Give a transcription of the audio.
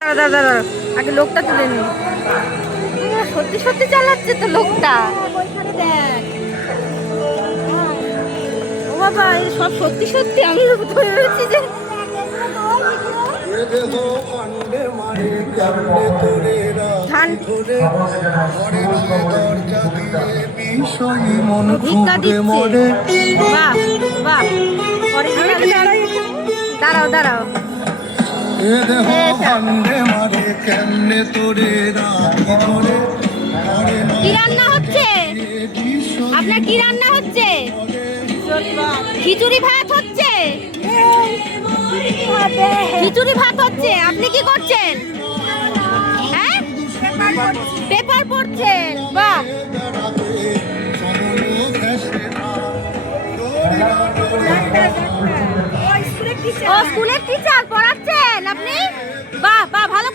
দাঁড়া দাঁড়া, আগে লোকটা তুলে নি। সত্যি সত্যি চালাচ্ছে তো লোকটা। ও বাবা, এই সব সত্যি সত্যি। আমি ধরে রয়েছি যে ভিক্ষা দিচ্ছে। বাহ বাহ, দাঁড়াও দাঁড়াও। কি রান্না হচ্ছে আপনার? কি রান্না হচ্ছে? খিচুড়ি ভাত হচ্ছে। খিচুড়ি ভাত হচ্ছে। আপনি কি করছেন? হ্যাঁ, পেপার পড়ছেন। বাহ, ও স্কুলের টিচার পড়াচ্ছেন আপনি? বাহ বাহ, ভালো।